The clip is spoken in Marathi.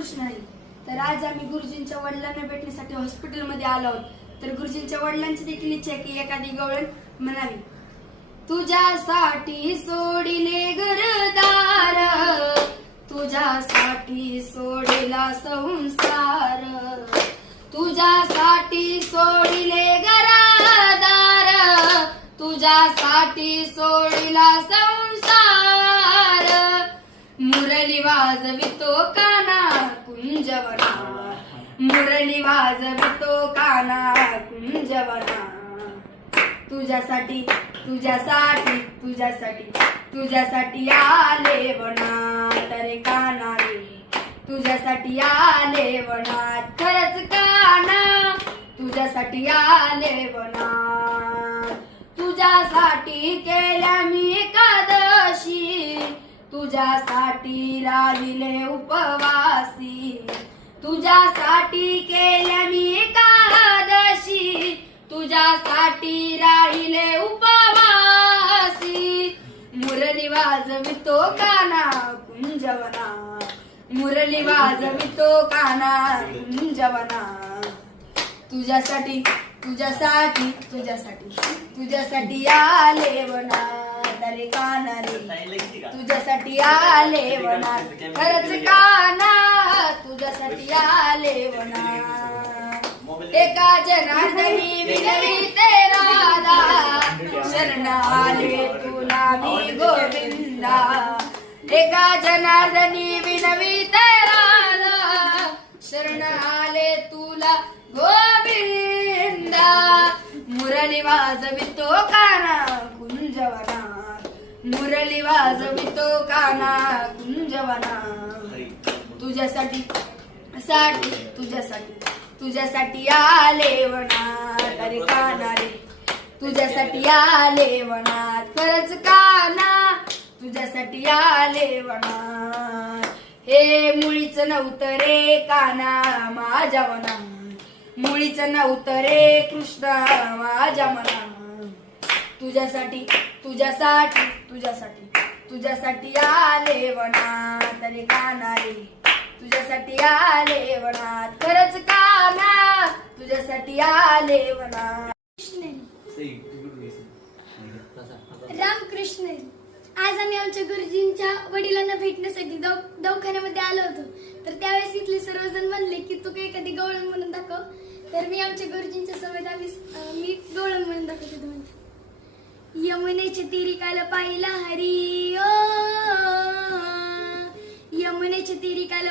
रामकृष्ण हरी. तर आज आम्ही गुरुजींच्या वडिलांना भेटण्यासाठी हॉस्पिटलमध्ये आलो आहोत. तर गुरुजींच्या वडिलांची देखील इच्छा आहे की एखादी गवळण म्हणावी. तुझ्यासाठी सोडिले घरदार, तुझ्यासाठी सोडिला संसार, तुझ्यासाठी सोडिले घरदार, तुझ्यासाठी सोडिला संसार. मुरली वाजवितो काना कुंजवना, मुरली वाजवितो काना कुंजवना. तुझ्यासाठी तुझ्यासाठी तुझ्यासाठी तुझ्यासाठी आले वनात रे काना रे, तुझ्यासाठी आले वनात. खरंच काना तुझ्यासाठी आले वनात. तुझ्यासाठी केल्या मी एकादशी, तुझ्यासाठी राहिले उपवासी, तुझ्यासाठी केल्या मी एकादशी, तुझ्यासाठी राहिले उपवासी. मुरली वाजवितो काना कुंजवना, मुरली वाजवितो काना कुंजवना. तुझ्यासाठी तुझ्यासाठी तुझ्यासाठी तुझ्यासाठी आले वनात रे काना रे, तुझ्यासाठी आले वनात. खरंच काना तुझ्यासाठी आले वनात. एका जनार्दनी विनविते राधा, शरण आले तुला मी गोविंदा. एका जनार्दनी विनविते राधा, शरण आले तुला गोविंदा. मुरली वाजवितो काना कुंजवना, मुरली वाजवितो काना कुंजवना. तुझ्यासाठी साठी तुझ्यासाठी तुझ्यासाठी आले वनात रे काना रे, तुझ्यासाठी आले वनात. खरंच काना तुझ्यासाठी आले वनात. हे मुळीच नव्हतं रे काना माझ्या मना, मुळीच नव्हतं रे कृष्णा माझ्या मना. तुझ्यासाठी तुझ्यासाठी तुझ्यासाठी तुझ्यासाठी आले वनात रे काना रे, तुझ्यासाठी आले वनात. खरंच काना तुझ्यासाठी आले वनात. रामकृष्ण. आज आम्ही आमच्या गुरुजींच्या वडिलांना भेटण्यासाठी दवाखान्यामध्ये आलो होतो. तर त्यावेळेस इथले सर्वजण म्हणले की तू काही एखादी गवळण म्हणून दाखव. तर मी आमच्या गुरुजींच्या समोर मी गवळण म्हणून दाखवते तुम्हाला. यमुनेच्या तीरी काल पाहिला हरी, ओ यमुनेच्या तीरी काल